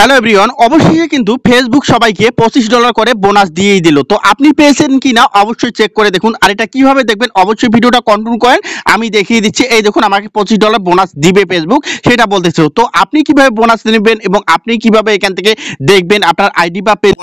Hello everyone, অবশেষে কিন্তু Facebook সবাইকে $25 করে বোনাস দিয়েই দিল। তো আপনি পেয়েছেন কিনা অবশ্যই চেক করে দেখুন। আর এটা কিভাবে দেখবেন অবশ্যই ভিডিওটা কন্টিনিউ করেন, আমি দেখিয়ে দিচ্ছি। এই দেখুন, আমাকে $25 বোনাস দিবে ফেসবুক, সেটা বলতেছে। তো আপনি কিভাবে বোনাস নেবেন এবং আপনি কিভাবে এখান থেকে দেখবেন আপনার আইডি বা পেজ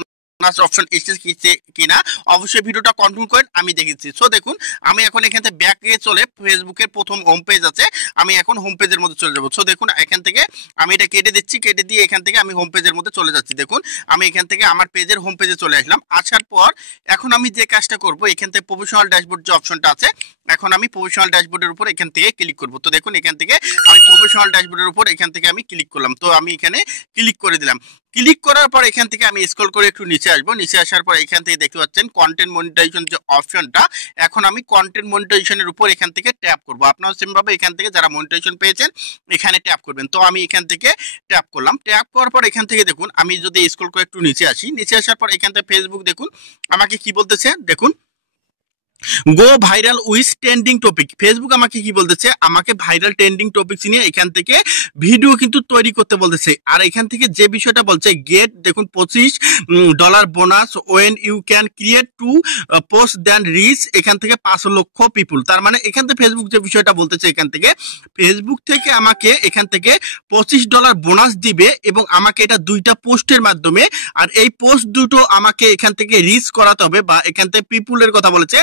বোনাস অপশন এসেছে কিনা, অবশ্যই ভিডিওটা কন্টিনিউ করেন, আমি দেখিয়েছি। সো দেখুন, আমি এখন এখান থেকে ব্যাকে চলে ফেসবুকের প্রথম হোম পেজ আছে, আমি এখন হোম পেজের মধ্যে চলে যাবো। সো দেখুন, এখান থেকে আমি এটা কেটে দিচ্ছি, কেটে দিয়ে এখান থেকে আমি হোম পেজের মধ্যে চলে যাচ্ছি। দেখুন, আমি এখান থেকে আমার পেজের হোম পেজে চলে আসলাম। আসার পর এখন আমি যে কাজটা করব, এখান থেকে প্রফেশনাল ড্যাশবোর্ড যে অপশনটা আছে, এখন আমি প্রফেশনাল ড্যাশবোর্ডের উপর এখান থেকে ক্লিক করব। তো দেখুন, এখান থেকে আমি প্রফেশনাল ড্যাশবোর্ডের উপর এখান থেকে আমি ক্লিক করলাম। তো আমি এখানে ক্লিক করে দিলাম। ক্লিক করার পর এখান থেকে আমি স্ক্রল করে একটু নিচে আসবো। নিচে আসার পর এখান থেকে দেখতে পাচ্ছেন কন্টেন্ট মনিটাইজেশন যে অপশনটা, এখন আমি কন্টেন্ট মনিটাইজেশনের উপর এখান থেকে ট্যাপ করব। আপনারা সেমভাবে এখান থেকে যারা মনিটাইজেশন পেয়েছেন এখানে ট্যাপ করবেন। তো আমি এখান থেকে ট্যাপ করলাম। ট্যাপ করার পর এখান থেকে দেখুন, আমি যদি স্ক্রল করে একটু নিচে আসি, নিচে আসার পর এখান থেকে ফেসবুক দেখুন আমাকে কি বলতেছে। দেখুন, গো viral with trending topic. Facebook আমাকে কি বলতেছে, আমাকে ভাইরাল ট্রেন্ডিং টপিক নিয়ে এখান থেকে ভিডিও কিন্তু তৈরি করতে বলতেছে। আর এখান থেকে যে বিষয়টা বলছে, গেট দেখুন $25 bonus when you can create to post then reach এখান থেকে 5 লক্ষ পিপুল। তার মানে এখান থেকে ফেসবুক যে বিষয়টা বলতেছে, এখান থেকে ফেসবুক থেকে আমাকে এখান থেকে $25 বোনাস দিবে এবং আমাকে এটা 2টা পোস্টের মাধ্যমে, আর এই পোস্ট দুটো আমাকে এখান থেকে রিচ করাতে হবে, বা এখান থেকে পিপুলের কথা বলেছে,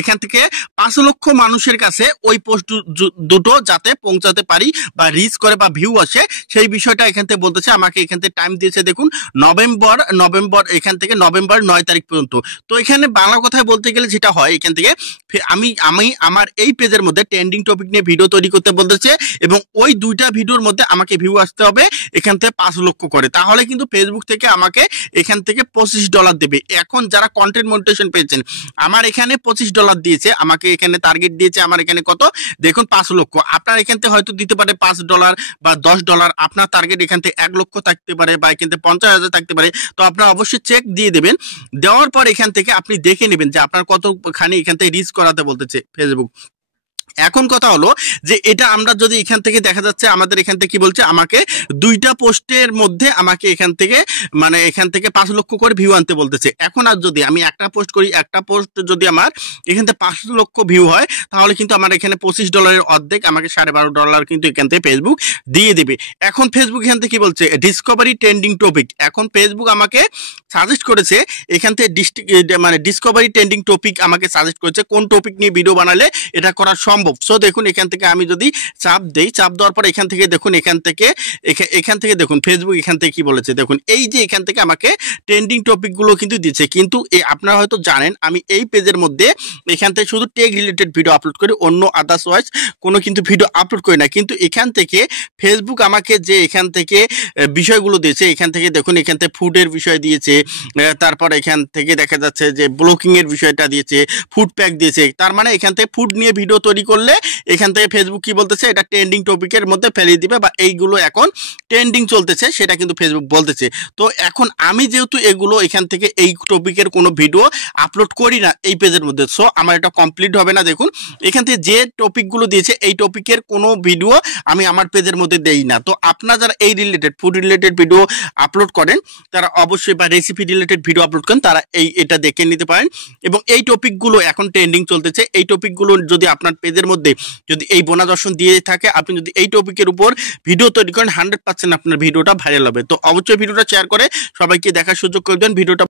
এখান থেকে 5 লক্ষ মানুষের কাছে ওই পোস্ট দুটো যাতে পৌঁছাতে পারি বা রিচ করে বা ভিউ আসে, সেই বিষয়টা এখান থেকে বলতেছে। আমাকে এখান থেকে টাইম দিয়েছে দেখুন নভেম্বর এখান থেকে নভেম্বর 9 তারিখ পর্যন্ত। তো এখানে বাংলা কথায় বলতে গেলে যেটা হয়, এখান থেকে আমি আমার এই পেজের মধ্যে ট্রেন্ডিং টপিক নিয়ে ভিডিও তৈরি করতে বলতেছে এবং ওই 2টা ভিডিওর মধ্যে আমাকে ভিউ আসতে হবে এখান থেকে 5 লক্ষ করে। তাহলে কিন্তু ফেসবুক থেকে আমাকে এখান থেকে $25 দেবে। এখন যারা কন্টেন্ট মনিটাইজেশন পেয়েছেন, আমার এখানে $25 দিয়েছে, আমাকে এখানে টার্গেট দিয়েছে আমার এখানে কত দেখুন 5 লক্ষ। আপনার এখান থেকে হয়তো দিতে পারে $5 বা $10, আপনার টার্গেট এখান থেকে 1 লক্ষ থাকতে পারে বা এখান থেকে 50,000 থাকতে পারে। তো আপনারা অবশ্যই চেক দিয়ে দেবেন। দেওয়ার পর এখান থেকে আপনি দেখে নেবেন যে আপনার কতখানি এখান থেকে রিচ করাতে বলতেছে ফেসবুক। এখন কথা হলো যে এটা আমরা যদি এখান থেকে দেখা যাচ্ছে আমাদের এখান থেকে কি বলছে, আমাকে 2টা পোস্টের মধ্যে আমাকে এখান থেকে মানে এখান থেকে 5 লক্ষ করে ভিউ আনতে বলতেছে। এখন আর যদি আমি একটা পোস্ট করি, একটা পোস্ট যদি আমার এখান থেকে 5 লক্ষ ভিউ হয়, তাহলে কিন্তু আমার এখানে $25 অর্ধেক আমাকে $12.5 কিন্তু এখান থেকে ফেসবুক দিয়ে দেবে। এখন ফেসবুক এখান থেকে কি বলছে, ডিসকভারি ট্রেন্ডিং টপিক। এখন ফেসবুক আমাকে সাজেস্ট করেছে এখান থেকে ডিসকভারি ট্রেন্ডিং টপিক আমাকে সাজেস্ট করেছে কোন টপিক নিয়ে ভিডিও বানালে এটা করা সম্ভব। সো দেখুন, এখান থেকে আমি যদি চাপ দেই, চাপ দেওয়ার পর এখান থেকে দেখুন, এখান থেকে দেখুন ফেসবুক এখান থেকে কি বলেছে। দেখুন, এই যে এখান থেকে আমাকে ট্রেন্ডিং টপিকগুলো কিন্তু দিচ্ছে, কিন্তু আপনারা হয়তো জানেন আমি এই পেজের মধ্যে এখান থেকে শুধু টেক রিলেটেড ভিডিও আপলোড করি, অন্য আদার্সওয়াইজ কোনো কিন্তু ভিডিও আপলোড করি না। কিন্তু এখান থেকে ফেসবুক আমাকে যে এখান থেকে বিষয়গুলো দিয়েছে, এখান থেকে দেখুন, এখান থেকে ফুডের বিষয় দিয়েছে, তারপর এখান থেকে দেখা যাচ্ছে যে ব্লকিং এর বিষয়টা দিয়েছে, ফুড প্যাক দিয়েছে। তার মানে এখান থেকে ফুড নিয়ে ভিডিও তৈরি করলে এখান থেকে ফেসবুক কি বলতেছে, এটা ট্রেন্ডিং টপিকের মধ্যে ফেলিয়ে দিবে বা এইগুলো এখন ট্রেন্ডিং চলতেছে, সেটা কিন্তু ফেসবুক বলতেছে। তো এখন আমি যেহেতু এগুলো এখান থেকে এই টপিকের কোনো ভিডিও আপলোড করি না এই পেজের মধ্যে, সো আমার এটা কমপ্লিট হবে না। দেখুন, এখান থেকে যে টপিকগুলো দিয়েছে এই টপিকের কোনো ভিডিও আমি আমার পেজের মধ্যে দেই না। তো আপনারা যারা এই related food related video upload করেন, তারা অবশ্যই বা রেসিপি রিলেটেড ভিডিও আপলোড করেন, তারা এটা দেখে নিতে পারেন। এবং এই টপিকগুলো এখন ট্রেন্ডিং চলতেছে, এই টপিকগুলো যদি আপনার পেজের মধ্যে যদি এই বোনাস অপশন দিয়ে থাকে, আপনি যদি এই টপিকের উপর ভিডিও তৈরি করেন, 100% আপনার ভিডিওটা ভাইরাল হবে। তো অবশ্যই ভিডিওটা শেয়ার করে সবাইকে দেখার সুযোগ করে দেন। ভিডিওটা